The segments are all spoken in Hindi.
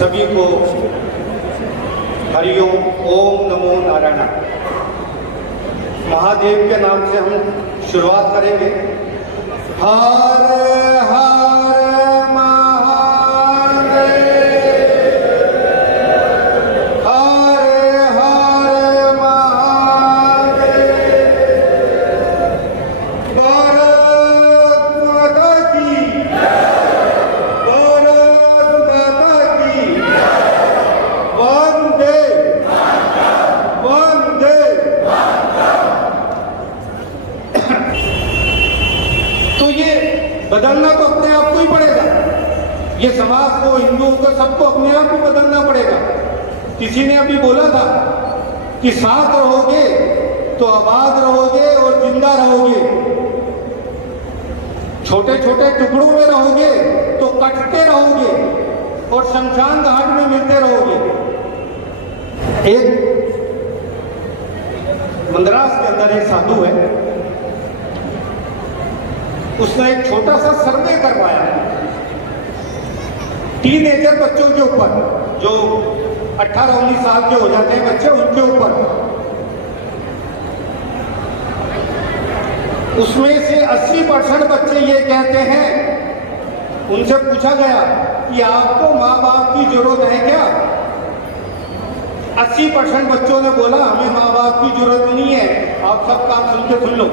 सभी को हरिओम, ओम नमो नारायण। महादेव के नाम से हम शुरुआत करेंगे। हर हर महादेव, हर हर महादेव। भारत माता की, भारत माता की, वंदे वंदे। तो ये बदलना तो अपने आप को ही पड़ेगा। ये समाज को, हिंदुओं को, सबको अपने आप को बदलना पड़ेगा। किसी ने अभी बोला था कि साथ रहोगे तो आबाद रहोगे और जिंदा रहोगे, छोटे छोटे टुकड़ों में रहोगे तो कटते रहोगे और शमशान घाट में मिलते रहोगे। एक मद्रास के अंदर एक साधु है, उसने एक छोटा सा सर्वे करवाया टीनेजर बच्चों के ऊपर, जो 18-19 साल के हो जाते हैं बच्चे, उनके ऊपर। उसमें से 80% बच्चे ये कहते हैं, उनसे पूछा गया कि आपको माँ बाप की जरूरत है क्या? 80% बच्चों ने बोला हमें माँ बाप की जरूरत नहीं है। आप सब काम सुन के सुन लो,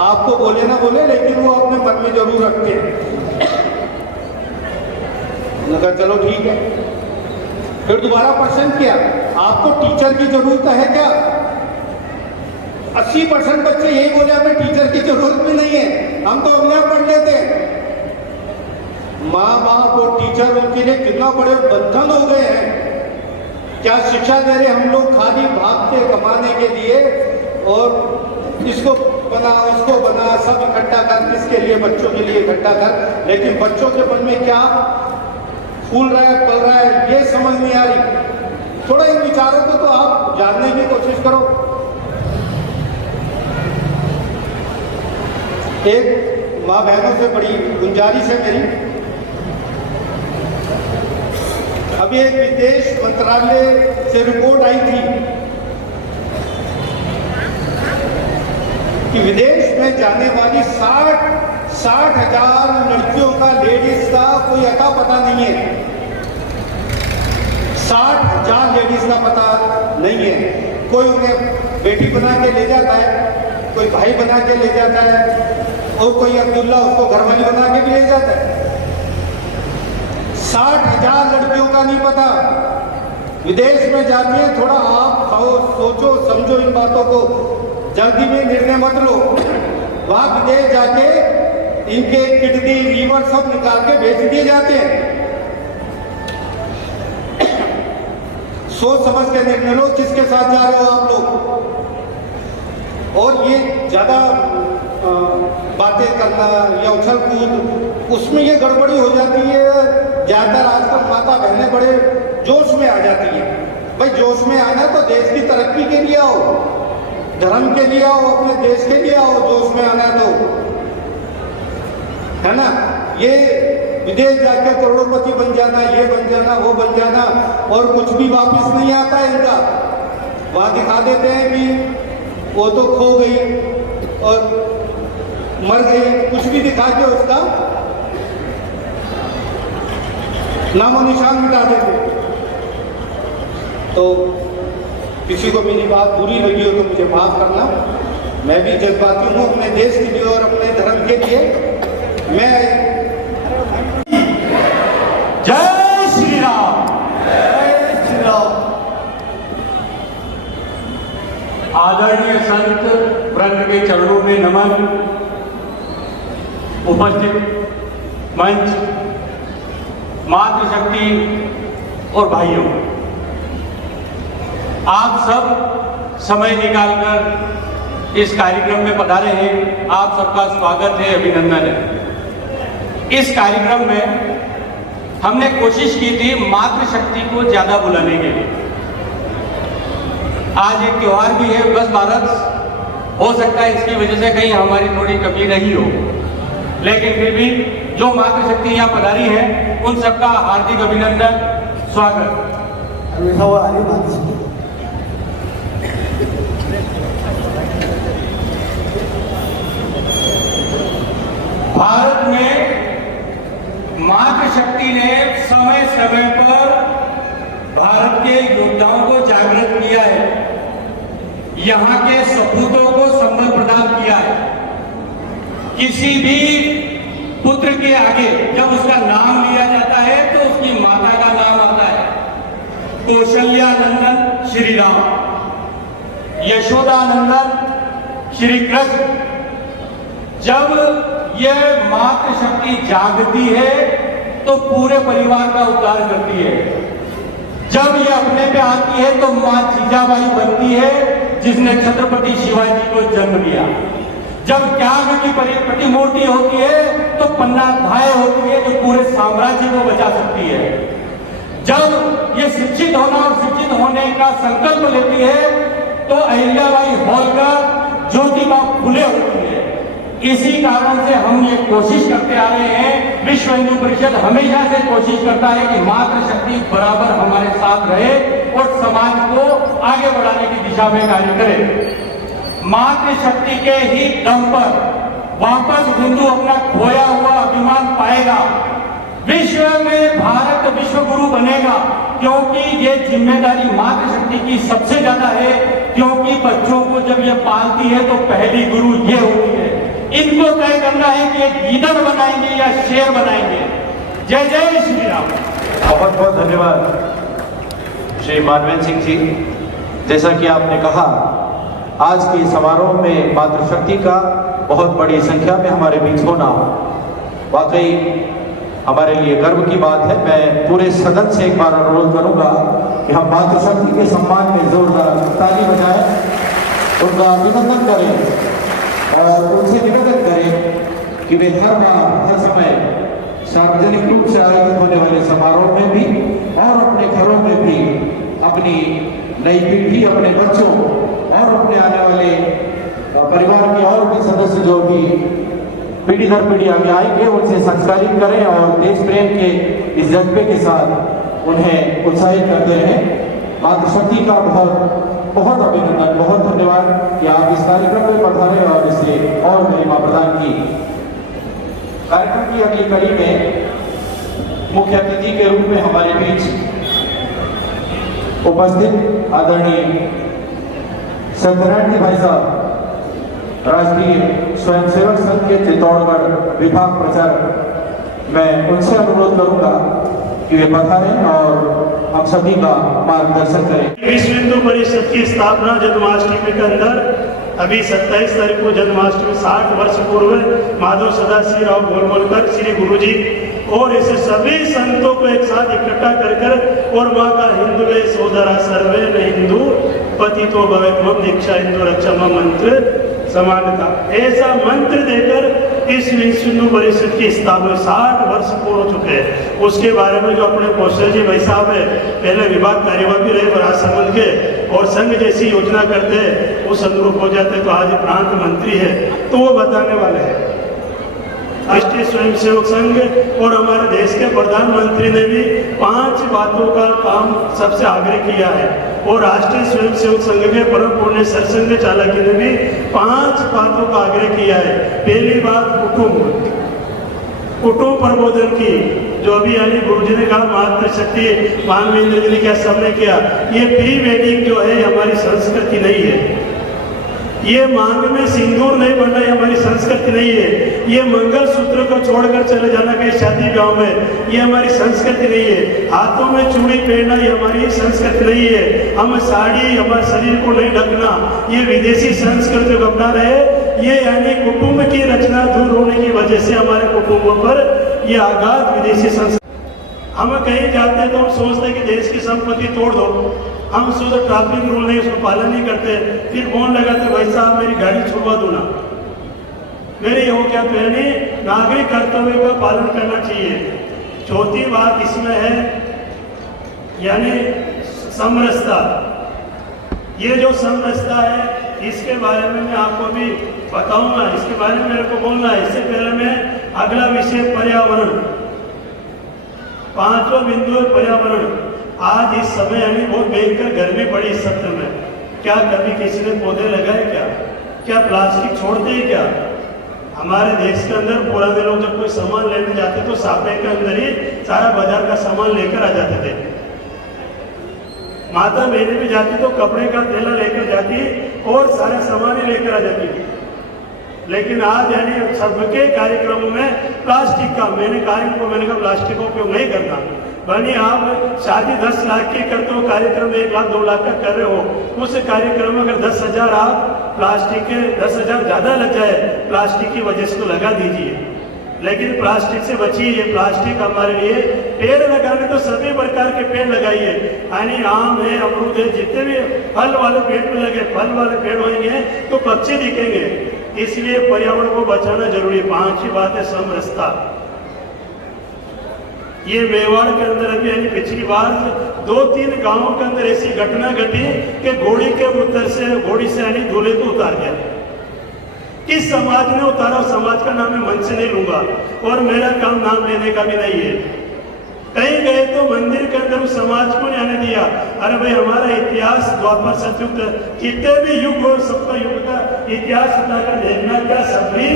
आपको बोले ना बोले लेकिन वो अपने मन में जरूर रखते हैं। उन्होंने कहा चलो ठीक है। फिर दोबारा प्रश्न किया, आपको टीचर की जरूरत है क्या? 80% बच्चे यही बोले हमें टीचर की जरूरत भी नहीं है, हम तो अपने आप पढ़ लेते हैं। माँ बाप और टीचर उनके लिए कितना बड़े बंधन हो गए हैं। क्या शिक्षा दे रहे हम लोग, खाली भागते कमाने के लिए, और इसको बना उसको बना, सब इकट्ठा कर, किसके लिए? बच्चों के लिए इकट्ठा कर। लेकिन बच्चों के मन में क्या फूल रहा है, पल रहा है, ये समझ नहीं आ रही। थोड़ा इन विचारों को तो आप जानने की कोशिश करो। एक माँ बहनों से बड़ी गुंजारिश है मेरी, अभी एक विदेश मंत्रालय से रिपोर्ट आई थी कि विदेश में जाने वाली 60,000 लड़कियों का, लेडीज का कोई अता पता नहीं है। 60,000 लेडीज का पता नहीं है। कोई उन्हें बेटी बना के ले जाता है, कोई भाई बना के ले जाता है, और कोई अब्दुल्ला उसको घरवाली बना के भी ले जाता है। 60,000 लड़कियों का नहीं पता। विदेश में जाती है, थोड़ा आप सोचो समझो इन बातों को, जल्दी में निर्णय मत लो। वहां विदेश जाके इनके किडनी, लीवर सब निकाल के बेच दिए जाते हैं। सोच समझ के निर्णय लो किसके साथ जा रहे हो आप लोग। और ये ज्यादा बातें करना या उछल कूद, उसमें ये गड़बड़ी हो जाती है। ज्यादातर आजकल माता बहनें बड़े जोश में आ जाती हैं। भाई जोश में आना तो देश की तरक्की के लिए आओ, धर्म के लिए आओ, अपने देश के लिए आओ। जोश में आना तो है ना, ये विदेश जाके करोड़पति बन जाना, ये बन जाना, वो बन जाना, और कुछ भी वापस नहीं आता है इनका। वहां दिखा देते हैं कि वो तो खो गई और मर गई, कुछ भी दिखा के उसका नामो निशान मिटा देते। तो किसी को मेरी बात बुरी लगी हो तो मुझे माफ करना। मैं भी जज्बाती हूँ अपने देश के लिए और अपने धर्म के लिए। मैं जय श्री राम, जय श्री राम। आदरणीय संत वृंद के चरणों में नमन। उपस्थित मंच, मातृशक्ति और भाइयों, आप सब समय निकालकर इस कार्यक्रम में पधारे हैं। आप सबका स्वागत है, अभिनंदन है। इस कार्यक्रम में हमने कोशिश की थी मातृशक्ति को ज्यादा बुलाने के लिए। आज एक त्योहार भी है, 10 भारत, हो सकता है इसकी वजह से कहीं हमारी थोड़ी कमी रही हो, लेकिन फिर भी जो मातृशक्ति यहाँ पधारी है उन सबका हार्दिक अभिनंदन, स्वागत। भारत में मातृशक्ति ने समय समय पर भारत के योद्धाओं को जागृत किया है, यहाँ के सपूतों को संबल प्रदान किया है। किसी भी पुत्र के आगे जब उसका नाम लिया जाता है तो उसकी माता का नाम आता है। कौशल्या नंदन श्री राम, यशोदा नंदन श्री कृष्ण। जब यह मातृशक्ति जागती है तो पूरे परिवार का उद्धार करती है। जब यह अपने पे आती है तो मां जीजाबाई बनती है, जिसने छत्रपति शिवाजी को जन्म दिया। जब त्याग की प्रतिमूर्ति होती है तो पन्नाधाय होती है, जो पूरे साम्राज्य को बचा सकती है। जब ये शिक्षित होना और शिक्षित होने का संकल्प लेती है तो अहिल्याबाई होलकर, ज्योतिबा फुले होती है। इसी कारण से हम ये कोशिश करते आ रहे हैं, विश्व हिंदू परिषद हमेशा से कोशिश करता है कि मातृशक्ति बराबर हमारे साथ रहे और समाज को आगे बढ़ाने की दिशा में कार्य करे। मातृशक्ति के ही दम पर वापस हिंदू अपना खोया हुआ अभिमान पाएगा। विश्व में भारत विश्व गुरु बनेगा, क्योंकि ये जिम्मेदारी मातृशक्ति की सबसे ज्यादा है। क्योंकि बच्चों को जब ये पालती है तो पहली गुरु ये होती है। इनको तय करना है कि एक गीदड़ बनाएंगे या शेर बनाएंगे। जय जय श्री राम। बहुत बहुत धन्यवाद श्री मानवेंद्र सिंह जी। जैसा कि आपने कहा, आज के समारोह में मातृशक्ति का बहुत बड़ी संख्या में हमारे बीच होना वाकई हमारे लिए गर्व की बात है। मैं पूरे सदन से एक बार अनुरोध करूंगा कि हम मातृशक्ति के सम्मान में जोरदार ताली बजाएं, उनका अभिनंदन करें और उनसे निवेदन करें कि वे हर बार हर समय सार्वजनिक रूप से आयोजित होने वाले समारोह में भी और अपने घरों में भी अपनी नई पीढ़ी, अपने बच्चों और अपने आने वाले परिवार के और भी सदस्य जो भी पीढ़ी दर पीढ़ी आगे आएंगे उनसे संस्कारित करें और देश प्रेम के इस जज्बे के साथ उन्हें उत्साहित करते रहें। मातृशक्ति का बहुत बहुत अभिनंदन, बहुत धन्यवाद कि आप इस कार्यक्रम में पधारे और इसे और गरिमा प्रदान की। कार्यक्रम की अगली कड़ी में मुख्य अतिथि के रूप में हमारे बीच उपस्थित आदरणीय सत्यनारायण भाई साहब, राष्ट्रीय स्वयंसेवक संघ के चित्तौड़गढ़ विभाग प्रचारक, मैं उनसे अनुरोध करूंगा कि वे पधारें और हम सभी का मार्गदर्शन करें। विश्व हिंदू परिषद की स्थापना जन्माष्टमी के अंदर अभी 27 तारीख को जन्माष्टमी 60 वर्ष पूर्व माधव सदाशिवराव गोलवलकर श्री गुरुजी और ऐसे सभी संतों को एक साथ इकट्ठा कर और माँ का हिंदू सोदरा सर्वे न हिंदू पतितो भवेत् मम दीक्षा हिंदू रक्षा मंत्र समानता, ऐसा मंत्र देकर इस विश्व हिंदू परिषद की स्थापना 60 वर्ष पूर्ण हो चुके हैं। उसके बारे में जो अपने कौशल जी भाई साहब है, पहले विभाग कार्यवाही रहे राजसमंद के और संघ जैसी योजना करते उस अनुरूप हो जाते, तो आज प्रांत मंत्री है तो वो बताने वाले हैं। राष्ट्रीय स्वयंसेवक संघ और हमारे देश के प्रधानमंत्री ने भी 5 बातों का काम सबसे आग्रह किया है और राष्ट्रीय स्वयंसेवक संघ के परम पूज्य सरसंघ चालक ने भी 5 बातों का आग्रह किया है। पहली बात कुटुंब प्रबोधन की, जो अभी यानी गुरुजी ने कहा मातृशक्ति, मानवेंद्र जी ने क्या सबने किया, ये प्री वेडिंग जो है हमारी संस्कृति नहीं है। ये मांग में सिंदूर नहीं बनना है हमारी संस्कृति नहीं है। ये मंगल सूत्र को छोड़कर चले जाना कहीं शादी ब्याह में, ये हमारी संस्कृति नहीं है। हाथों में चूड़ी पहनना ये हमारी संस्कृति नहीं है। हम साड़ी, हमारे शरीर को नहीं ढकना, ये विदेशी संस्कृति को अपना रहे। ये यानी कुटुंब की रचना दूर होने की वजह से हमारे कुटुंबों पर ये आघात विदेशी संस्कृति। हम कहीं जाते हैं तो हम सोचते हैं कि देश की संपत्ति तोड़ दो, हम सोचते ट्रैफिक रूल नहीं, उसको पालन नहीं करते, फिर फोन लगाते भाई साहब मेरी गाड़ी छुड़वा दो ना। मेरे हो क्या, तो यानी नागरिक कर्तव्य का पालन करना चाहिए। चौथी बात इसमें है यानी समरसता। ये जो समरसता है इसके बारे में मैं आपको भी बताऊंगा, इसके बारे में मेरे को बोलना है। इससे पहले मैं अगला विषय पर्यावरण, 5वां बिंदु पर्यावरण। आज इस समय यानी बहुत भयंकर गर्मी पड़ी इस सत्र में, क्या कभी किसी ने पौधे लगाए क्या प्लास्टिक छोड़ते हैं क्या? हमारे देश के अंदर पुराने लोग जब कोई सामान लेने जाते तो सापे के अंदर ही सारा बाजार का सामान लेकर आ जाते थे। माता बहने भी जाती तो कपड़े का थैला लेकर जाती और सारा सामान ही लेकर आ जाती। लेकिन आज यानी सबके कार्यक्रमों में प्लास्टिक का, मैंने कहा प्लास्टिक का उपयोग नहीं करना। बनी आप शादी 10 लाख की करते हो, कार्यक्रम 1 लाख 2 लाख का कर रहे हो, उस कार्यक्रम में अगर 10,000 आप प्लास्टिक के 10,000 ज्यादा लग जाए प्लास्टिक की वजह से तो लगा दीजिए, लेकिन प्लास्टिक से बचिए। प्लास्टिक हमारे लिए पेड़ लगाने तो सभी प्रकार के पेड़ लगाइए, यानी आम है, अमरूद है, जितने भी फल वाले पेड़ पे लगे, फल वाले पेड़ होंगे तो पक्षी दिखेंगे। इसलिए पर्यावरण को बचाना जरूरी। 5वीं बात है समरसता। ये मेवाड़ के अंदर अभी यानी पिछली बार 2-3 गांवों के अंदर ऐसी घटना घटी कि घोड़ी के उत्तर से घोड़ी से यानी दूल्हे को उतार गया। किस समाज ने उतारा, समाज का नाम मैं मन से नहीं लूंगा और मेरा काम नाम लेने का भी नहीं है। कहीं गए तो मंदिर के अंदर उस समाज को नहीं आने दिया। अरे भाई हमारा इतिहास द्वापर सतयुग जितने भी युग हो सबका युग का इतिहास उठाकर देखना। क्या सबरी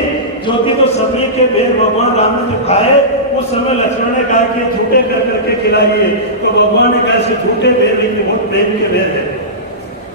जो कि तो सबरी के बेर भगवान राम ने जो खाए उस समय लक्ष्मण ने कहा कि झूठे कर करके खिलाइए, तो भगवान ने कहा झूठे बेर लेकिन बहुत प्रेम के बेर है।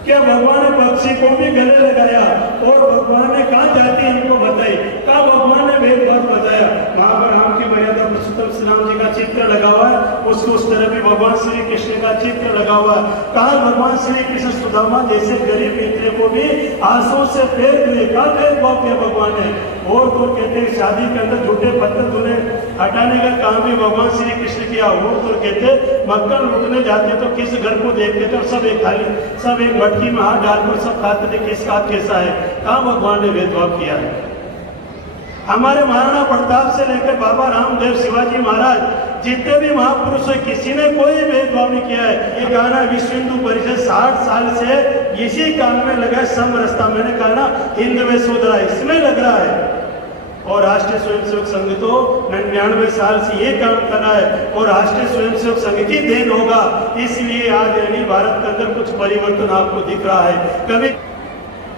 क्या भगवान ने पक्षी को भी गले लगाया और भगवान ने कहा जाती हमको बताई, कहा भगवान ने भेदभाव बताया। वहां पर राम की मर्यादा पुरुषोत्तम श्री राम जी का चित्र लगा हुआ है, उसको उस तरह भी भगवान श्री कृष्ण का चित्र लगा हुआ है। कहा भगवान श्री कृष्ण सुदामा जैसे गरीब मित्र को भी आंसू से फेर दिए, कहा भेदभाव किया भगवान ने। और तो कहते हैं शादी के अंदर झूठे पत्थर धुने हटाने का काम भी भगवान श्री कृष्ण किया। और तो कहते मक्खन लूटने जाते तो किस घर को देखते थे और सब एक थाली, सब एक मटकी में हाथ डालकर सब खाते थे, किसका कैसा है। कहा भगवान ने भेदभाव किया है। हमारे महाराणा प्रताप से लेकर बाबा रामदेव, शिवाजी महाराज, जितने भी महापुरुष है किसी ने कोई भेदभाव नहीं किया है। ये गाना विश्व हिंदू परिषद 60 साल से इसी काम में लगा है। समरसता, मैंने कहा ना हिंद में सोदरा इसमें लग रहा है। और राष्ट्रीय स्वयंसेवक संघ तो 99 साल से ये काम कर रहा है और राष्ट्रीय स्वयंसेवक संघ की देन होगा। इसलिए आज यानी भारत के अंदर कुछ परिवर्तन आपको दिख रहा है। कभी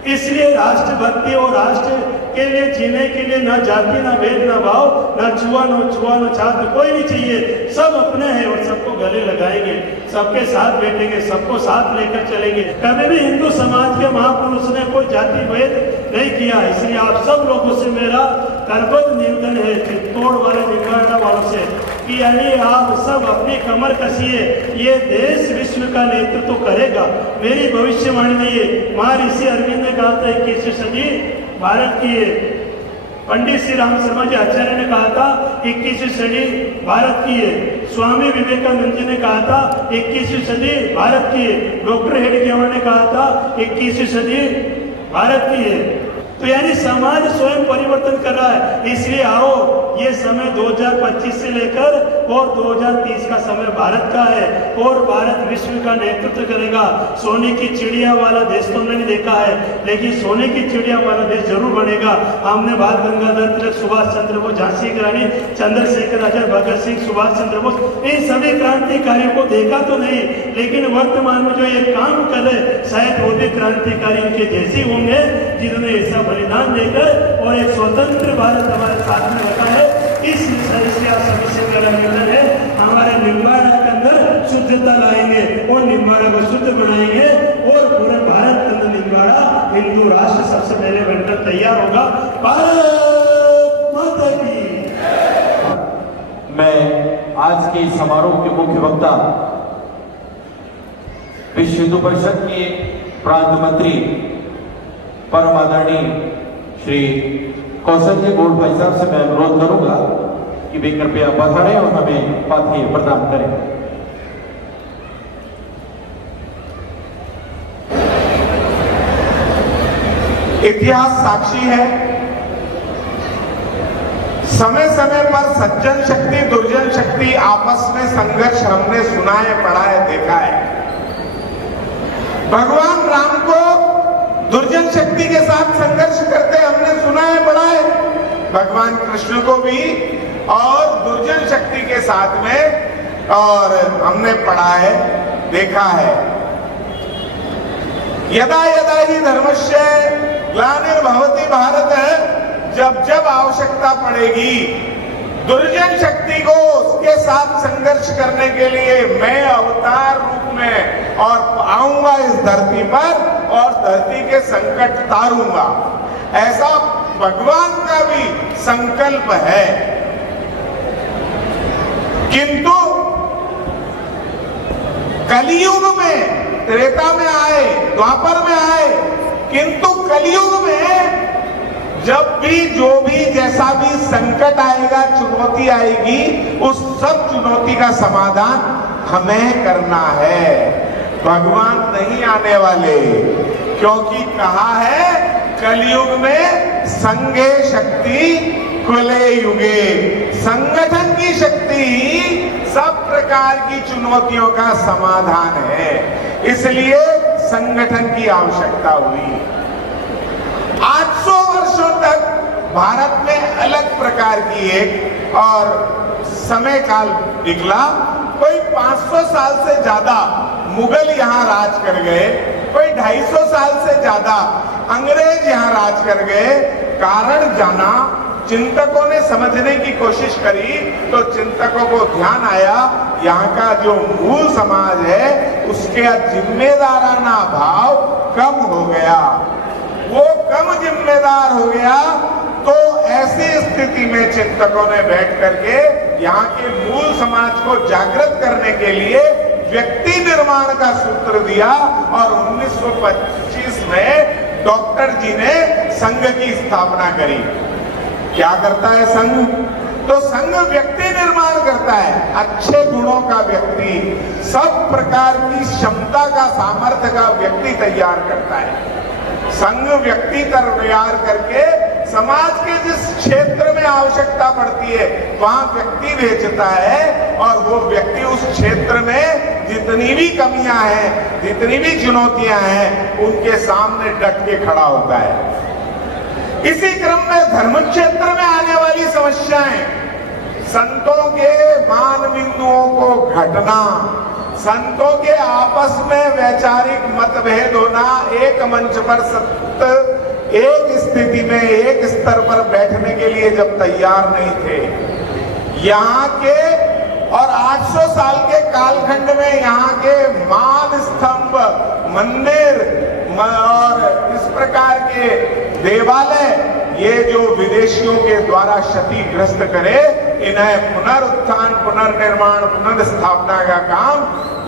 इसलिए राष्ट्रभक्ति और राष्ट्र के लिए जीने के लिए ना जाति, ना भेद, ना भाव, ना छुआ न छात्र कोई नहीं चाहिए। सब अपने हैं और सबको गले लगाएंगे, सबके साथ बैठेंगे, सबको साथ लेकर चलेंगे। कभी भी हिंदू समाज के महापुरुष ने कोई जाति भेद नहीं किया। इसलिए आप सब लोगों से मेरा करबद्ध निवेदन है, चित्तौड़ वाले निवाड़ा वालों से, कि यानी आप सब अपनी कमर कसिए। ये देश विश्व का नेतृत्व करेगा, मेरी भविष्यवाणी नहीं है। मां ऋषि अरविंद ने कहा था 21वीं सदी भारत की है। पंडित श्री राम शर्मा जी आचार्य ने कहा था 21वीं सदी भारत की है। स्वामी विवेकानंद जी ने कहा था 21वीं सदी भारत की है। डॉक्टर हेडगेवार ने कहा था 21वीं सदी भारत की है। तो यानी समाज स्वयं परिवर्तन कर रहा है। इसलिए आओ, ये समय 2025 से लेकर और 2030 का समय भारत का है और भारत विश्व का नेतृत्व करेगा। सोने की चिड़िया वाला देश तो हमने नहीं देखा है, लेकिन सोने की चिड़िया वाला देश जरूर बनेगा। हमने बाल गंगाधर तिलक, सुभाष चंद्र बोस, झांसी की रानी, चंद्रशेखर आजाद, भगत सिंह, सुभाष चंद्र बोस, इन सभी क्रांतिकारियों को देखा तो नहीं, लेकिन वर्तमान में जो ये काम कर रहे शायद वो भी क्रांतिकारी उनके जैसे होंगे जिन्होंने ऐसा बलिदान देकर और एक स्वतंत्र भारत हमारे साथ में रखा है। इस से आप सभी से मेरा निवेदन है, हमारे निम्बाड़ा के अंदर शुद्धता लाएंगे और निम्बाड़ा को शुद्ध बनाएंगे और पूरे भारत के अंदर निम्बाड़ा हिंदू राष्ट्र सबसे पहले बनकर तैयार होगा। भारत माता की। मैं आज के समारोह के मुख्य वक्ता विश्व हिंदू परिषद के प्रांत मंत्री परम आदरणीय श्री कौशल जी गोल्ड भाई साहब से मैं अनुरोध करूंगा कि वे कृपया पधारें और हमें पाथी प्रदान करें। इतिहास साक्षी है, समय समय पर सज्जन शक्ति दुर्जन शक्ति आपस में संघर्ष हमने सुना है, पढ़ा है, देखा है। भगवान राम को दुर्जन शक्ति के साथ संघर्ष करते हमने सुना है, पढ़ा है। भगवान कृष्ण को भी और दुर्जन शक्ति के साथ में और हमने पढ़ा है, देखा है। यदा यदा ही धर्मस्य ग्लानिर्भवति भारत, जब जब आवश्यकता पड़ेगी दुर्जन शक्ति को उसके साथ संघर्ष करने के लिए मैं अवतार रूप में और आऊंगा इस धरती पर और धरती के संकट तारूंगा। ऐसा भगवान का भी संकल्प है। किंतु कलियुग में, त्रेता में आए, द्वापर में आए, किंतु कलियुग में जब भी जो भी जैसा भी संकट आएगा, चुनौती आएगी, उस सब चुनौती का समाधान हमें करना है, भगवान नहीं आने वाले। क्योंकि कहा है कलयुग में संघे शक्ति कुले युगे, संगठन की शक्ति ही सब प्रकार की चुनौतियों का समाधान है। इसलिए संगठन की आवश्यकता हुई। 800 वर्षों तक भारत में अलग प्रकार की एक और समय काल निकला। कोई 500 साल से ज्यादा मुगल यहाँ राज कर गए, कोई 250 साल से ज्यादा अंग्रेज यहाँ राज कर गए। कारण जाना, चिंतकों ने समझने की कोशिश करी तो चिंतकों को ध्यान आया यहाँ का जो मूल समाज है उसके जिम्मेदाराना भाव कम हो गया। वो कम जिम्मेदार हो गया तो ऐसी स्थिति में चिंतकों ने बैठ करके यहाँ के मूल समाज को जागृत करने के लिए व्यक्ति निर्माण का सूत्र दिया और 1925 में डॉक्टर जी ने संघ की स्थापना करी। क्या करता है संघ? तो संघ व्यक्ति निर्माण करता है, अच्छे गुणों का व्यक्ति, सब प्रकार की क्षमता का, सामर्थ्य का व्यक्ति तैयार करता है। संघ व्यक्ति तैयार करके समाज के जिस क्षेत्र में आवश्यकता पड़ती है वहां व्यक्ति भेजता है और वो व्यक्ति उस क्षेत्र में जितनी भी कमियां हैं, जितनी भी चुनौतियां हैं, उनके सामने डट के खड़ा होता है। इसी क्रम में धर्म क्षेत्र में आने वाली समस्याएं, संतों के मान बिंदुओं को घटना, संतों के आपस में वैचारिक मतभेद होना, एक मंच पर सत्य एक स्थिति में एक स्तर पर बैठने के लिए जब तैयार नहीं थे, यहाँ के और 800 साल के कालखंड में यहाँ के मान स्तंभ, मंदिर और इस प्रकार के देवालय, ये जो विदेशियों के द्वारा क्षतिग्रस्त करे, इन्हें पुनरुत्थान, पुनर्निर्माण, पुनर्स्थापना का काम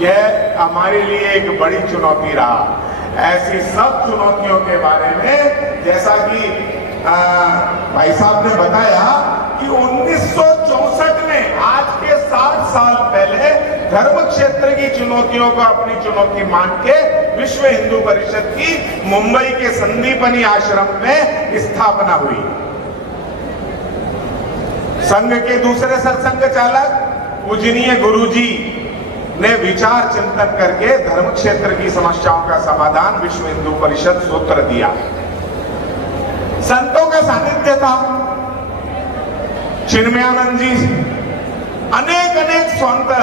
यह हमारे लिए एक बड़ी चुनौती रहा। ऐसी सब चुनौतियों के बारे में जैसा कि भाई साहब ने बताया कि 1964 में, आज के 60 साल पहले, धर्म क्षेत्र की चुनौतियों को अपनी चुनौती मान के विश्व हिंदू परिषद की मुंबई के संदीपनी आश्रम में स्थापना हुई। संघ के दूसरे सरसंघ चालक पूजनीय गुरुजी ने विचार चिंतन करके धर्म क्षेत्र की समस्याओं का समाधान विश्व हिंदू परिषद सूत्र दिया। संतों का सानिध्य था, चिन्मयानंद जी, अनेक अनेक संत,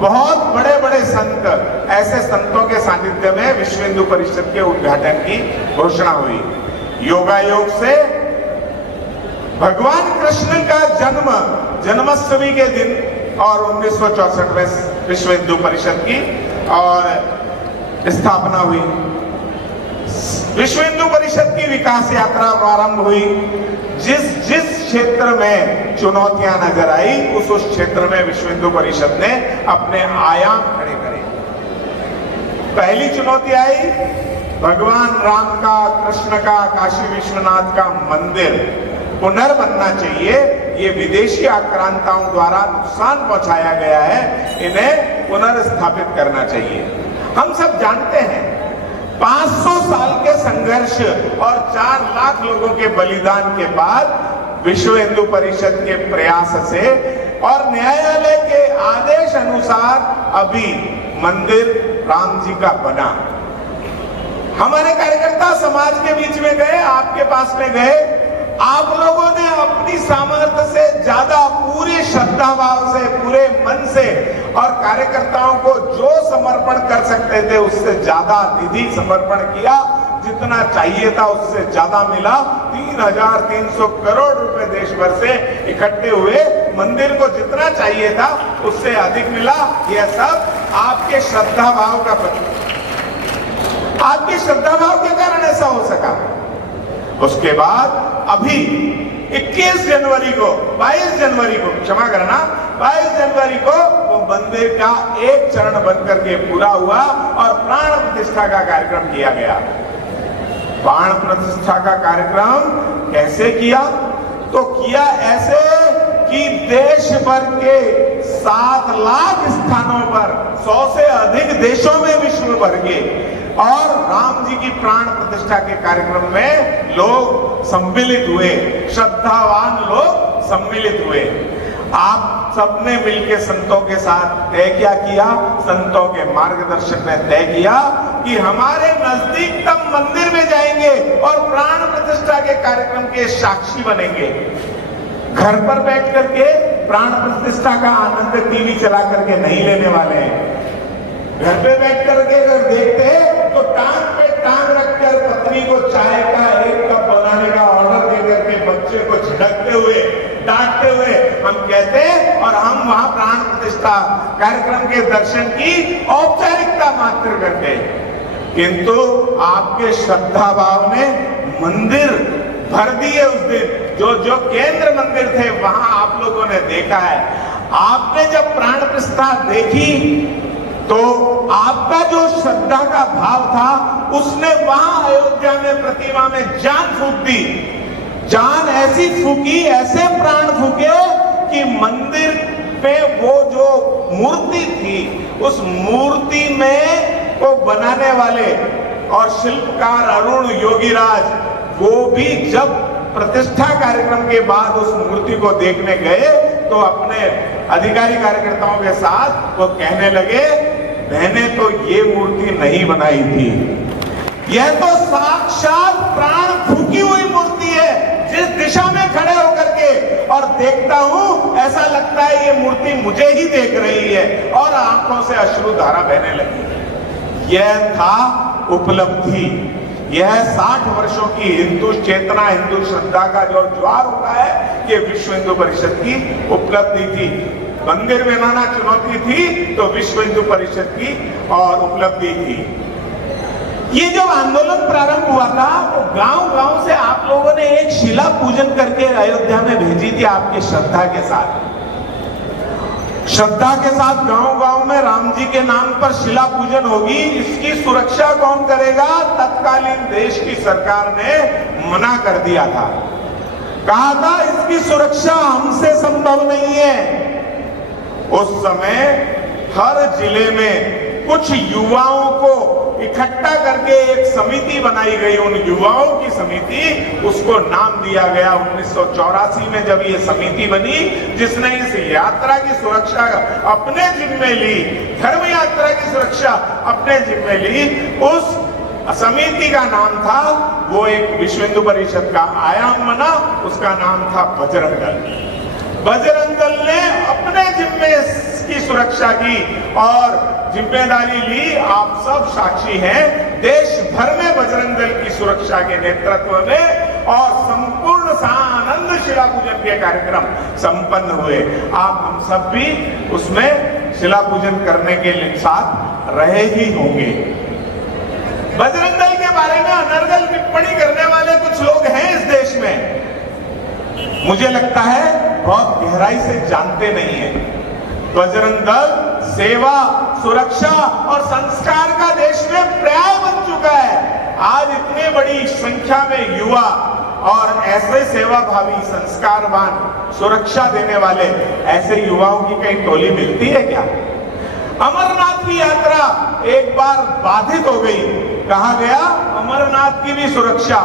बहुत बड़े बड़े संत, ऐसे संतों के सानिध्य में विश्व हिंदू परिषद के उद्घाटन की घोषणा हुई। योगायोग से भगवान कृष्ण का जन्माष्टमी के दिन और 1964 में विश्व हिंदू परिषद की और स्थापना हुई। विश्व हिंदू परिषद की विकास यात्रा प्रारंभ हुई। जिस क्षेत्र में चुनौतियां नजर आई उस क्षेत्र में विश्व हिंदू परिषद ने अपने आयाम खड़े करे। पहली चुनौती आई, भगवान राम का, कृष्ण का, काशी विश्वनाथ का मंदिर पुनर्बनना चाहिए। ये विदेशी आक्रांताओं द्वारा नुकसान पहुंचाया गया है, इन्हें पुनर्स्थापित करना चाहिए। हम सब जानते हैं 500 साल के संघर्ष और 4 लाख लोगों के बलिदान के बाद विश्व हिंदू परिषद के प्रयास से और न्यायालय के आदेश अनुसार अभी मंदिर राम जी का बना। हमारे कार्यकर्ता समाज के बीच में गए, आपके पास में गए आप लोगों ने अपनी सामर्थ्य से ज्यादा पूरे श्रद्धा भाव से, पूरे मन से और कार्यकर्ताओं को जो समर्पण कर सकते थे उससे ज्यादा निधि समर्पण किया। जितना चाहिए था उससे ज्यादा मिला। 3,300 करोड़ रुपए देश भर से इकट्ठे हुए। मंदिर को जितना चाहिए था उससे अधिक मिला। यह सब आपके श्रद्धा भाव का प्रतीक। आपके श्रद्धा भाव के कारण ऐसा हो सका। उसके बाद अभी 21 जनवरी को, 22 जनवरी को, क्षमा करना, 22 जनवरी को वो मंदिर का एक चरण बन करके पूरा हुआ और प्राण प्रतिष्ठा का कार्यक्रम किया गया। प्राण प्रतिष्ठा का कार्यक्रम कैसे किया? तो किया ऐसे कि देश भर के 7 लाख स्थानों पर 100 से अधिक देशों में विश्व भर के और राम जी की प्राण प्रतिष्ठा के कार्यक्रम में लोग सम्मिलित हुए, श्रद्धावान लोग सम्मिलित हुए। आप सबने मिलकर संतों के साथ तय क्या किया? संतों के मार्गदर्शन में तय किया कि हमारे नजदीकतम मंदिर में जाएंगे और प्राण प्रतिष्ठा के कार्यक्रम के साक्षी बनेंगे। घर पर बैठ करके प्राण प्रतिष्ठा का आनंद टीवी चला करके नहीं लेने वाले हैं। घर पे बैठ करके अगर देखते हैं तो टांग पे टांग रखकर पत्नी को चाय का 1 कप बनाने का ऑर्डर दे करके बच्चे को झिड़कते हुए, डांटते हुए हम कहते हैं और हम वहां प्राण प्रतिष्ठा कार्यक्रम के दर्शन की औपचारिकता मात्र करते। किंतु आपके श्रद्धा भाव ने मंदिर भर दिए उस दिन। जो केंद्र मंदिर थे वहां आप लोगों ने देखा है। आपने जब प्राण प्रतिष्ठा देखी तो आपका जो श्रद्धा का भाव था उसने वहां अयोध्या में प्रतिमा में जान फूंक दी। जान ऐसी फूकी, ऐसे प्राण फूके कि मंदिर पे वो जो मूर्ति थी उस मूर्ति में को बनाने वाले और शिल्पकार अरुण योगीराज वो भी जब प्रतिष्ठा कार्यक्रम के बाद उस मूर्ति को देखने गए तो अपने अधिकारी कार्यकर्ताओं के साथ वो कहने लगे, मैंने तो ये मूर्ति नहीं बनाई थी, यह तो साक्षात प्राण फूकी हुई मूर्ति है। जिस दिशा में खड़े होकर के और देखता हूं ऐसा लगता है ये मूर्ति मुझे ही देख रही है और आंखों से अश्रुधारा बहने लगी। यह था उपलब्धि। यह 60 वर्षों की हिंदू चेतना, हिंदू श्रद्धा का जो ज्वार होता है, ये विश्व हिंदू परिषद की उपलब्धि थी। मंदिर बनाना चुनौती थी तो विश्व हिंदू परिषद की और उपलब्धि थी। ये जब आंदोलन प्रारंभ हुआ था तो गांव-गांव से आप लोगों ने एक शिला पूजन करके अयोध्या में भेजी थी आपकी श्रद्धा के साथ। श्रद्धा के साथ गांव-गांव में राम जी के नाम पर शिला पूजन होगी। इसकी सुरक्षा कौन करेगा? तत्कालीन देश की सरकार ने मना कर दिया था। कहा था इसकी सुरक्षा हमसे संभव नहीं है। उस समय हर जिले में कुछ युवाओं को इकट्ठा करके एक समिति बनाई गई। उन युवाओं की समिति, उसको नाम दिया गया 1984 में जब ये समिति बनी, जिसने इस यात्रा की सुरक्षा अपने जिम्मे ली, धर्म यात्रा की सुरक्षा अपने जिम्मे ली। उस समिति का नाम था, वो एक विश्व हिंदू परिषद का आयाम बना, उसका नाम था बजरंग दल। बजरंग दल ने अपने जिम्मे की सुरक्षा की और जिम्मेदारी ली। आप सब साक्षी हैं। देश भर में बजरंग दल की सुरक्षा के नेतृत्व में और संपूर्ण सानंद शिला पूजन के कार्यक्रम संपन्न हुए। आप हम सब भी उसमें शिला पूजन करने के साथ रहे ही होंगे। बजरंग दल के बारे में अनर्गल टिप्पणी करने वाले कुछ लोग हैं इस देश में, मुझे लगता है बहुत गहराई से जानते नहीं है। बजरंग दल सेवा, सुरक्षा और संस्कार का देश में पर्याय बन चुका है। आज इतने बड़ी संख्या में युवा और ऐसे सेवाभावी, संस्कारवान, सुरक्षा देने वाले ऐसे युवाओं की कहीं टोली मिलती है क्या? अमरनाथ की यात्रा एक बार बाधित हो गई। कहा गया अमरनाथ की भी सुरक्षा,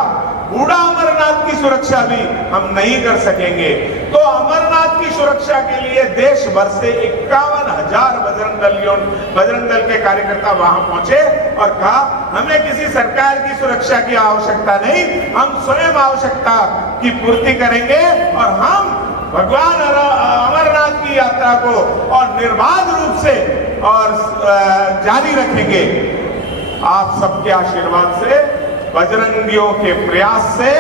बूढ़ा अमरनाथ की सुरक्षा भी हम नहीं कर सकेंगे। तो अमरनाथ की सुरक्षा के लिए देश भर से 51,000 बजरंग दल के कार्यकर्ता वहां पहुंचे और कहा हमें किसी सरकार की सुरक्षा की आवश्यकता नहीं, हम स्वयं आवश्यकता की पूर्ति करेंगे और हम भगवान अमरनाथ की यात्रा को और निर्बाध रूप से और जारी रखेंगे। आप सबके आशीर्वाद से, बजरंगियों के प्रयास से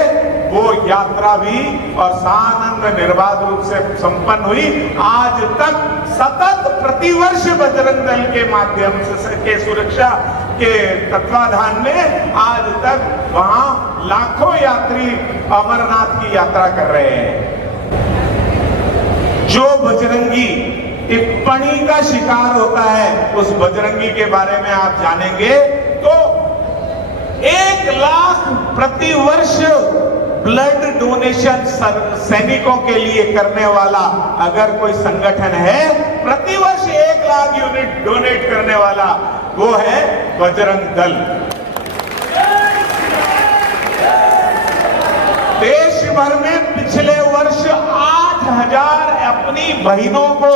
वो यात्रा भी और सानंद निर्बाध रूप से संपन्न हुई। आज तक सतत प्रतिवर्ष बजरंग दल के माध्यम से के सुरक्षा के तत्वाधान में आज तक वहां लाखों यात्री अमरनाथ की यात्रा कर रहे हैं। जो बजरंगी टिप्पणी का शिकार होता है, उस बजरंगी के बारे में आप जानेंगे तो 1 लाख प्रतिवर्ष ब्लड डोनेशन सैनिकों के लिए करने वाला अगर कोई संगठन है, प्रतिवर्ष 1 लाख यूनिट डोनेट करने वाला, वो है बजरंग दल। देश भर में पिछले वर्ष 8,000 अपनी बहनों को,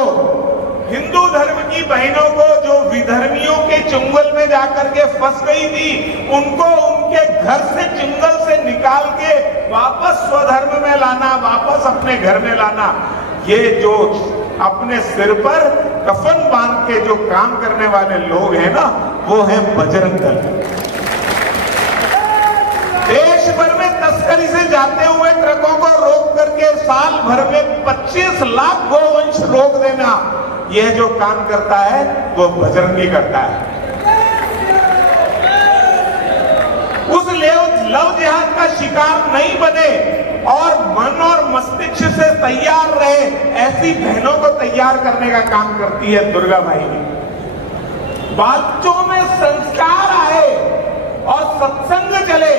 हिंदू धर्म की बहनों को जो विधर्मियों के चुंगल में जाकर के फंस गई थी, उनको उनके घर से चुंगल से निकाल के वापस स्वधर्म में लाना, वापस अपने घर में लाना, ये जो अपने सिर पर कफन बांध के जो काम करने वाले लोग हैं ना, वो है बजरंग दल। देश भर में तस्करी से जाते हुए ट्रकों को रोक करके साल भर में 25 लाख गोवंश रोक देना, यह जो काम करता है वो बजरंगी करता है। उस लव जिहाद का शिकार नहीं बने और मन और मस्तिष्क से तैयार रहे, ऐसी बहनों को तैयार करने का काम करती है दुर्गा वाहिनी। बच्चों में संस्कार आए और सत्संग चले,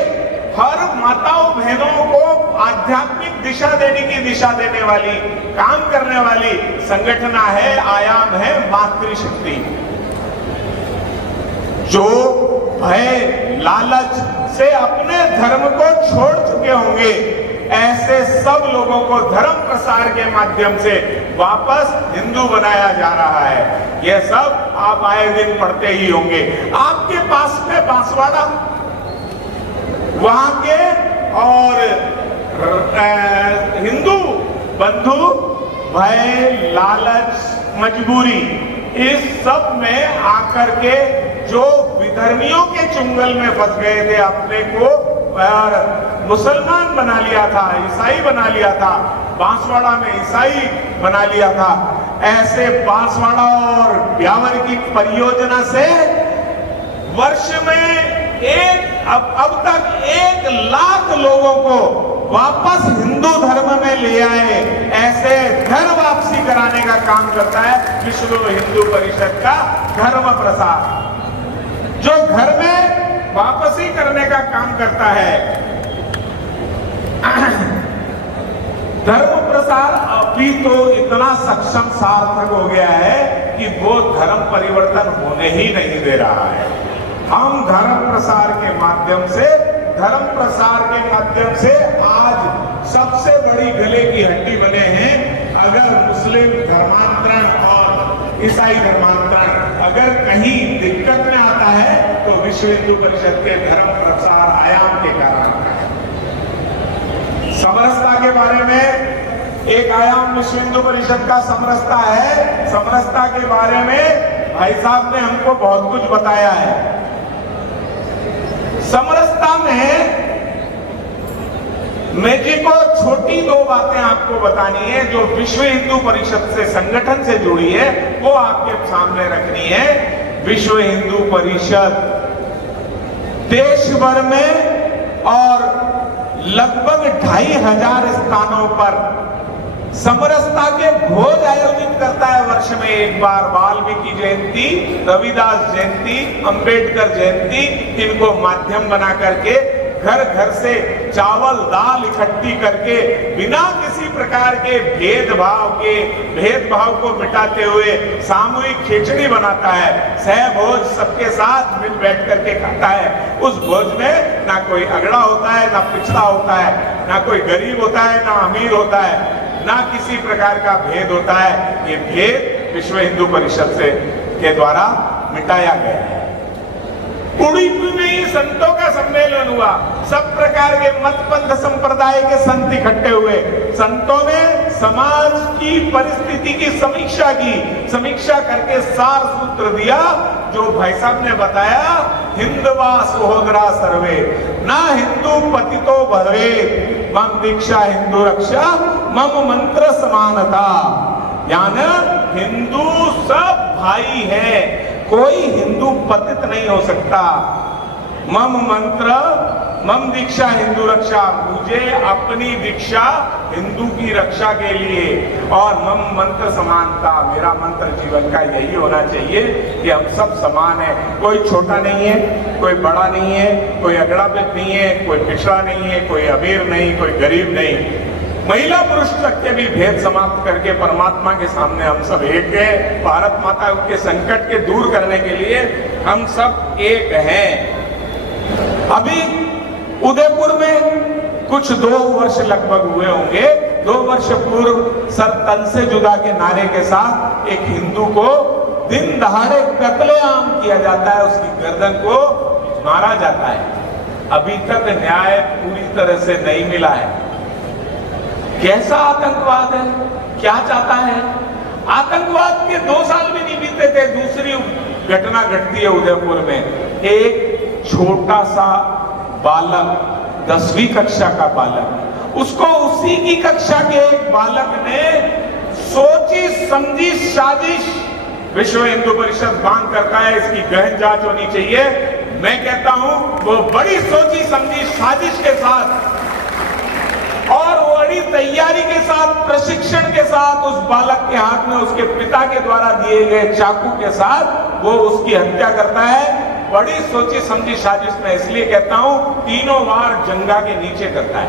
हर माताओं बहनों को आध्यात्मिक दिशा देने वाली, काम करने वाली संगठन है, आयाम है मातृशक्ति। जो भय लालच से अपने धर्म को छोड़ चुके होंगे, ऐसे सब लोगों को धर्म प्रसार के माध्यम से वापस हिंदू बनाया जा रहा है। यह सब आप आए दिन पढ़ते ही होंगे। आपके पास में बांसवाड़ा, वहां के और हिंदू बंधु भय लालच मजबूरी, इस सब में आकर के जो विधर्मियों के चुंगल में फंस गए थे, अपने को मुसलमान बना लिया था, ईसाई बना लिया था, बांसवाड़ा में ईसाई बना लिया था, ऐसे बांसवाड़ा और ब्यावर की परियोजना से वर्ष में अब तक 1 लाख लोगों को वापस हिंदू धर्म में ले आए, ऐसे घर वापसी कराने का काम करता है विश्व हिंदू परिषद का धर्म प्रसार, जो घर में वापसी करने का काम करता है। धर्म प्रसार अभी तो इतना सक्षम सार्थक हो गया है कि वो धर्म परिवर्तन होने ही नहीं दे रहा है। हम धर्म प्रसार के माध्यम से आज सबसे बड़ी गले की हड्डी बने हैं। अगर मुस्लिम धर्मांतरण और ईसाई धर्मांतरण अगर कहीं दिक्कत में आता है तो विश्व हिंदू परिषद के धर्म प्रसार आयाम के कारण आता है। समरसता के बारे में एक आयाम विश्व हिंदू परिषद का समरसता है। समरसता के बारे में भाई साहब ने हमको बहुत कुछ बताया है। समरसता में मेजी को छोटी 2 बातें आपको बतानी है जो विश्व हिंदू परिषद से, संगठन से जुड़ी है, वो आपके सामने रखनी है। विश्व हिंदू परिषद देश भर में और लगभग 2,500 स्थानों पर समरसता के भोज आयोजित करता है वर्ष में एक बार। वाल्मीकि जयंती, रविदास जयंती, अंबेडकर जयंती, इनको माध्यम बना करके घर घर से चावल दाल इकट्ठी करके बिना किसी प्रकार के भेदभाव को मिटाते हुए सामूहिक खिचड़ी बनाता है। सहभोज सबके साथ मिल बैठ करके खाता है। उस भोज में ना कोई अगड़ा होता है, ना पिछड़ा होता है, ना कोई गरीब होता है, ना अमीर होता है। ना किसी प्रकार का भेद होता है। ये भेद विश्व हिंदू परिषद से के द्वारा मिटाया गया है। उड़ीपी में ही संतों का सम्मेलन हुआ, सब प्रकार के मत पंथ संप्रदाय के संत इकट्ठे हुए। संतों ने समाज की परिस्थिति की समीक्षा की, समीक्षा करके सार सूत्र दिया जो भाई साहब ने बताया, हिंदवा सहोदरा सर्वे ना हिंदू पतितो भवे मम दीक्षा हिंदू रक्षा मम मंत्र समानता। यानी हिंदू सब भाई है, कोई हिंदू पतित नहीं हो सकता। मम मंत्र मम दीक्षा हिंदू रक्षा, मुझे अपनी दीक्षा हिंदू की रक्षा के लिए, और मम मंत्र समानता, मेरा मंत्र जीवन का यही होना चाहिए कि हम सब समान है, कोई छोटा नहीं है, कोई बड़ा नहीं है, कोई अगड़ा नहीं है, कोई पिछड़ा नहीं है, कोई अमीर नहीं, कोई गरीब नहीं। महिला पुरुष तक के भी भेद समाप्त करके परमात्मा के सामने हम सब एक है। भारत माता के संकट के दूर करने के लिए हम सब एक हैं। अभी उदयपुर में कुछ 2 वर्ष लगभग हुए होंगे, 2 वर्ष पूर्व सर तन से जुदा के नारे के साथ एक हिंदू को दिन दहाड़े कत्लेआम किया जाता है, उसकी गर्दन को मारा जाता है। अभी तक न्याय पूरी तरह से नहीं मिला है। कैसा आतंकवाद है, क्या चाहता है? आतंकवाद के 2 साल भी नहीं बीते थे, दूसरी घटना घटती है उदयपुर में। एक छोटा सा बालक, 10वीं कक्षा का बालक, उसको उसी की कक्षा के एक बालक ने सोची समझी साजिश, विश्व हिंदू परिषद मांग करता है इसकी गहन जांच होनी चाहिए। मैं कहता हूं वो बड़ी सोची समझी साजिश के साथ और बड़ी तैयारी के साथ, प्रशिक्षण के साथ, उस बालक के हाथ में उसके पिता के द्वारा दिए गए चाकू के साथ वो उसकी हत्या करता है। बड़ी सोची समझी साजिश में इसलिए कहता हूं, 3 बार जंगा के नीचे करता है,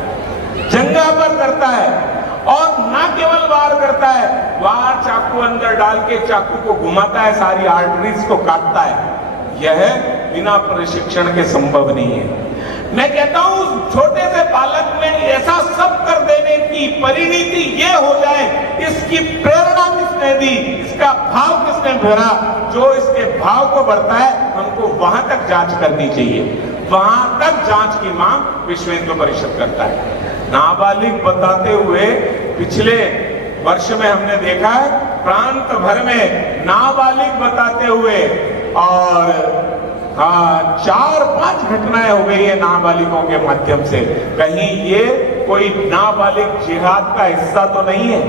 जंगा पर करता है, और ना केवल वार करता है, वार चाकू अंदर डाल के चाकू को घुमाता है, सारी आर्टरीज को काटता है। यह बिना प्रशिक्षण के संभव नहीं है। मैं कहता हूं उस छोटे से बालक में ऐसा सब कर देने की परिणति ये हो जाए, इसकी प्रेरणा किसने दी, इसका भाव किसने भरा? जो इसके भाव को बढ़ता है, हमको वहां तक जांच करनी चाहिए। वहां तक जांच की मांग विश्व हिंदू परिषद करता है। नाबालिग बताते हुए पिछले वर्ष में हमने देखा है प्रांत भर में नाबालिग बताते हुए, और 4-5 घटनाएं हो गई है नाबालिगों के माध्यम से। कहीं ये कोई नाबालिग जिहाद का हिस्सा तो नहीं है?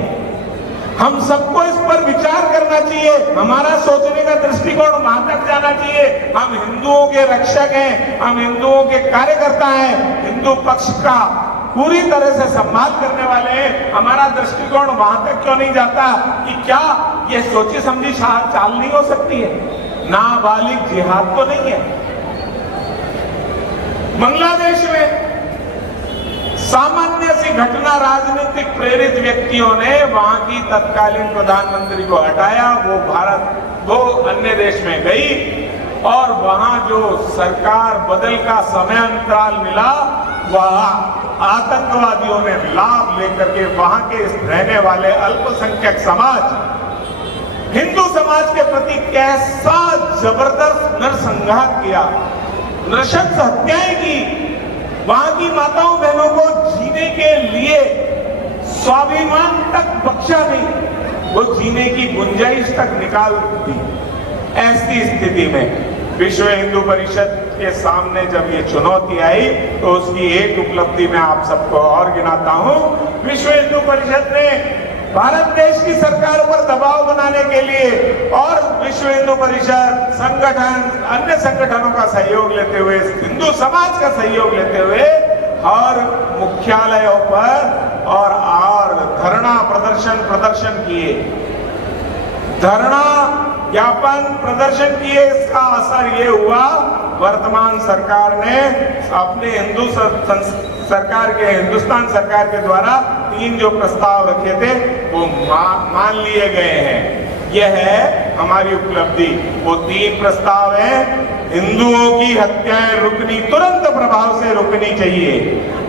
हम सबको इस पर विचार करना चाहिए, हमारा सोचने का दृष्टिकोण वहां तक जाना चाहिए। हम हिंदुओं के रक्षक हैं, हम हिंदुओं के कार्यकर्ता हैं, हिंदू पक्ष का पूरी तरह से सम्मान करने वाले हैं। हमारा दृष्टिकोण वहां तक क्यों नहीं जाता कि क्या ये सोची समझी चाल नहीं हो सकती है? नाबालिग जिहाद तो नहीं है। बांग्लादेश में सामान्य सी घटना, राजनीतिक प्रेरित व्यक्तियों ने वहां की तत्कालीन प्रधानमंत्री को हटाया, वो भारत, वो अन्य देश में गई, और वहां जो सरकार बदल का समय अंतराल मिला, वह आतंकवादियों ने लाभ लेकर के वहां के रहने वाले अल्पसंख्यक समाज, हिंदू समाज के प्रति कैसा जबरदस्त नरसंहार किया, नृशंस हत्याएं की। वहां की माताओं बहनों को जीने के लिए स्वाभिमान तक बख्शा नहीं, वो जीने की गुंजाइश तक निकाल दी। ऐसी स्थिति में विश्व हिंदू परिषद के सामने जब ये चुनौती आई, तो उसकी एक उपलब्धि मैं आप सबको और गिनाता हूं। विश्व हिंदू परिषद ने भारत देश की सरकार पर दबाव बनाने के लिए और विश्व हिंदू परिषद संगठन, अन्य संगठनों का सहयोग लेते हुए, हिंदू समाज का सहयोग लेते हुए हर मुख्यालयों पर और धरना प्रदर्शन किए, धरना ज्ञापन प्रदर्शन किए। इसका असर ये हुआ, वर्तमान सरकार ने अपने हिंदुस्तान सरकार के द्वारा 3 जो प्रस्ताव रखे थे वो मान लिए गए हैं। यह है हमारी उपलब्धि। वो 3 प्रस्ताव हैं। हिंदुओं की हत्याएं रुकनी, तुरंत प्रभाव से रुकनी चाहिए।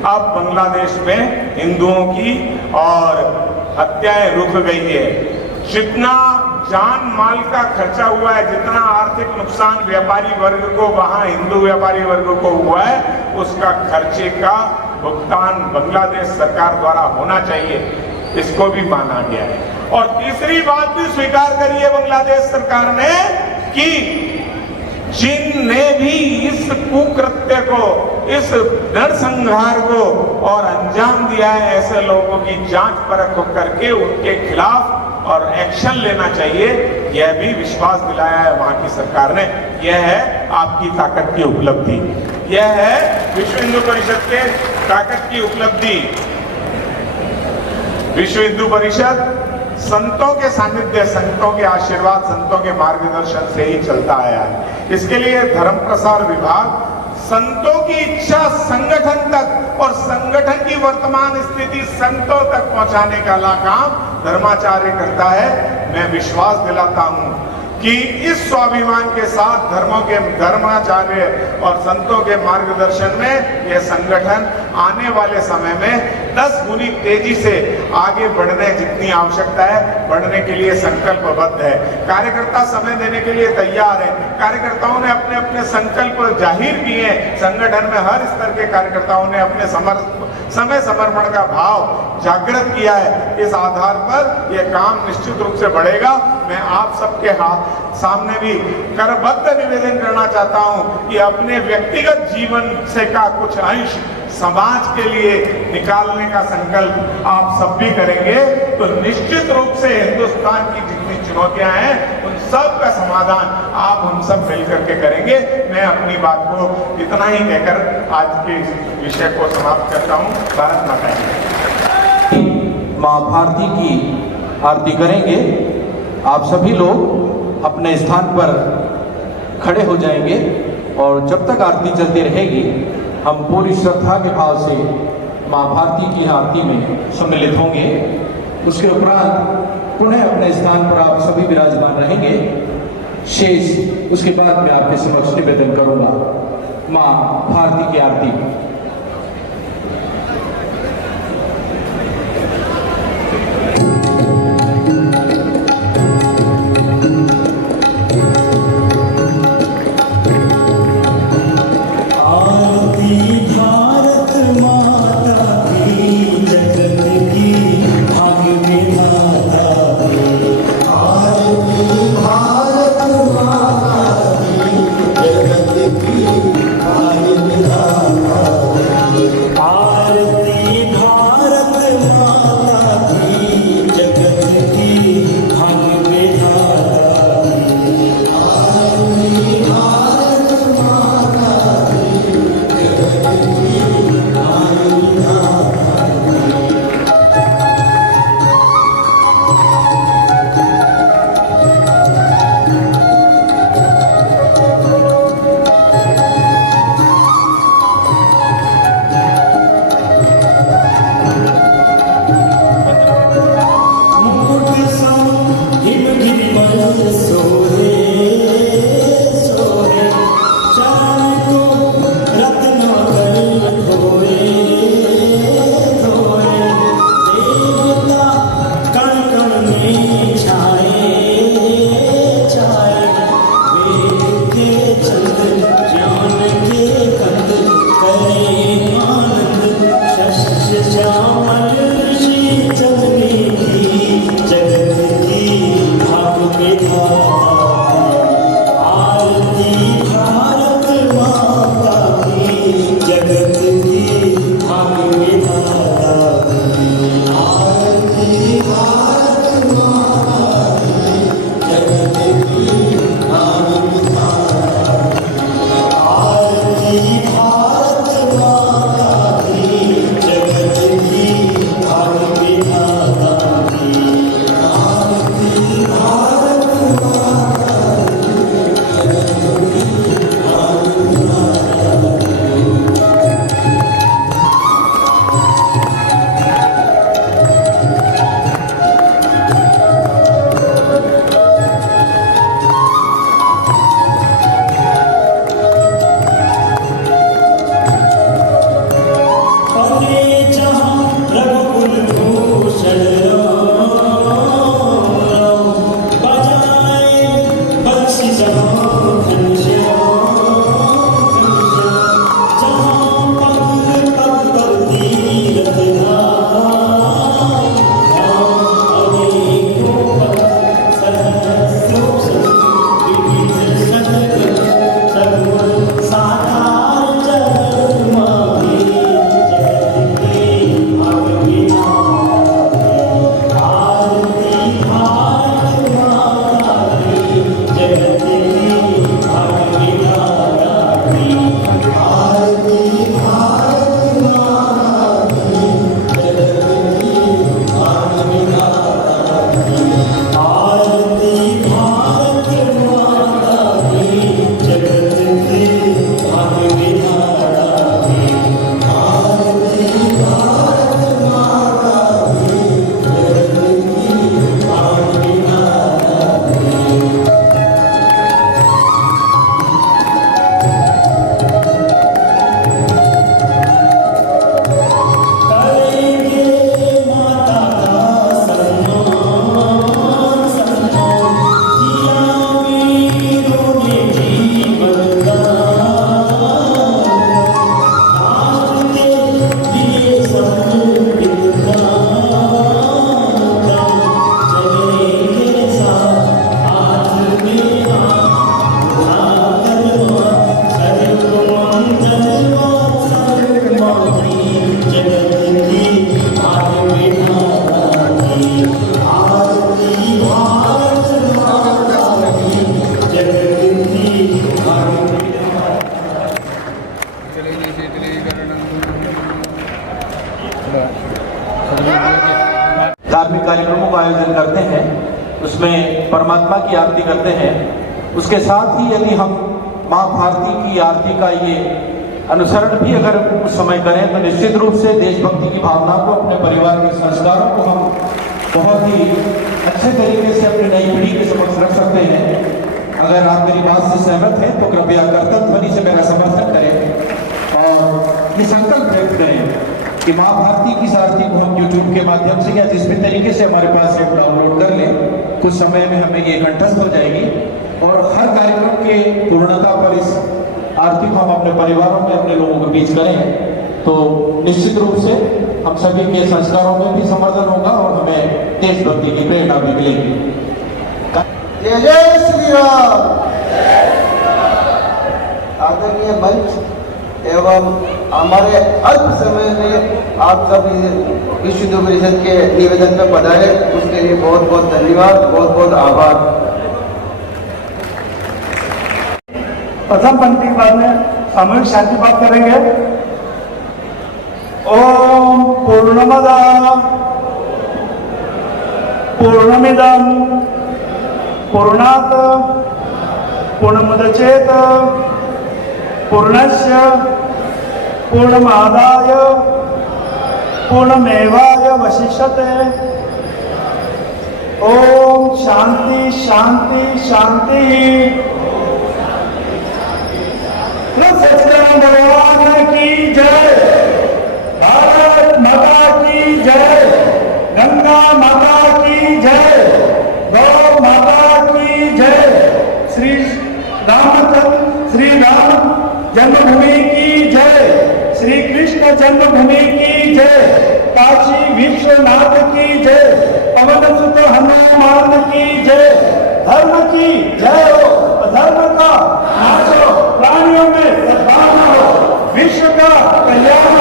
अब बांग्लादेश में हिंदुओं की और हत्याएं रुक गई है। जितना जान माल का खर्चा हुआ है, जितना आर्थिक नुकसान व्यापारी वर्ग को, वहां हिंदू व्यापारी वर्ग को हुआ है, उसका खर्चे का भुगतान बांग्लादेश सरकार द्वारा होना चाहिए, इसको भी माना गया है। और तीसरी बात भी स्वीकार करी है बांग्लादेश सरकार ने कि चीन ने भी इस कुकृत्य को, इस नरसंहार को और अंजाम दिया है, ऐसे लोगों की जांच परख करके उनके खिलाफ और एक्शन लेना चाहिए, यह भी विश्वास दिलाया है वहां की सरकार ने। यह है आपकी ताकत की उपलब्धि, यह है विश्व हिंदू परिषद के ताकत की उपलब्धि। विश्व हिंदू परिषद संतों के सानिध्य, संतों के आशीर्वाद, संतों के मार्गदर्शन से ही चलता आया है। इसके लिए धर्म प्रसार विभाग संतों की इच्छा संगठन तक और संगठन की वर्तमान स्थिति संतों तक पहुंचाने का काम धर्माचार्य करता है। मैं विश्वास दिलाता हूं कि इस स्वाभिमान के साथ धर्मों के धर्माचार्य और संतों के मार्गदर्शन में यह संगठन आने वाले समय में 10 गुनी तेजी से आगे बढ़ने जितनी आवश्यकता है, बढ़ने के लिए संकल्पबद्ध है। कार्यकर्ता समय देने के लिए तैयार है। कार्यकर्ताओं ने अपने अपने संकल्प जाहिर किए हैं। संगठन में हर स्तर के कार्यकर्ताओं ने अपने समय समर्पण का भाव जागृत किया है। इस आधार पर यह काम निश्चित रूप से बढ़ेगा। मैं आप सबके सामने भी करबद्ध निवेदन करना चाहता हूं कि अपने व्यक्तिगत जीवन से का कुछ अंश समाज के लिए निकालने का संकल्प आप सब भी करेंगे तो निश्चित रूप से हिंदुस्तान की जितनी चुनौतियां हैं उन सब का समाधान आप हम सब मिलकर के करेंगे। मैं अपनी बात को इतना ही कहकर आज के विषय को समाप्त करता हूं। भारत माता की मां भारती की आरती करेंगे। आप सभी लोग अपने स्थान पर खड़े हो जाएंगे और जब तक आरती चलती रहेगी हम पूरी श्रद्धा के भाव से मां भारती की आरती में सम्मिलित होंगे। उसके उपरांत पुनः अपने स्थान पर आप सभी विराजमान रहेंगे। शेष उसके बाद मैं आपके समक्ष निवेदन करूंगा। मां भारती की आरती। भारत धार्मिक कार्यक्रमों का आयोजन करते हैं, उसमें परमात्मा की आरती करते हैं। उसके साथ ही यदि हम माँ भारती की आरती का ये अनुसरण भी अगर उस समय करें तो निश्चित रूप से देशभक्ति की भावना को, अपने परिवार के संस्कारों को हम बहुत ही अच्छे तरीके से अपनी नई पीढ़ी के समक्ष रख सकते हैं। अगर आप मेरी बात से सहमत हैं तो कृपया कर्तव्य ध्वनि से मेरा समर्थन करें और ये संकल्प व्यक्त करें कि माँ भारती की आरती को हम YouTube के माध्यम से या जिस भी तरीके से हमारे पास ऐप डाउनलोड कर लें, कुछ समय में हमें ये कंठस्थ हो जाएगी और हर कार्यक्रम के पूर्णता पर इस आरती को हम अपने परिवारों में, अपने लोगों के बीच करें तो निश्चित रूप से हम सभी के संस्कारों में भी समर्थन होगा और हमें देशभक्ति की प्रेरणा भी मिलेगी। जय जय श्री राम। आदरणीय मंच एवं हमारे अल्प समय में आप सब विश्व हिंदू परिषद के निवेदन पर पधारे, उसके लिए बहुत बहुत धन्यवाद, बहुत बहुत आभार। प्रथम पंक्ति के बाद में सामूहिक शांति पाठ करेंगे। ओम पूर्णमदा पूर्णमिदं पूर्णात् पूर्णमुदच्येत पूर्णस्य पूर्णमादाय पूर्णमेवावशिष्यते। ओम शांति शांति शांति। सच्चिदानंद भगवान की जय, भारत माता की जय, गंगा माता की जय, गौ माता की जय, श्री राम जन्मभूमि की जय, श्री कृष्ण जन्मभूमि की जय, काशी विश्वनाथ की जय, पवन सुत हनुमान की जय। धर्म की जय हो, अधर्म का नाश हो, प्राणियों में सद्भावना हो, विश्व का कल्याण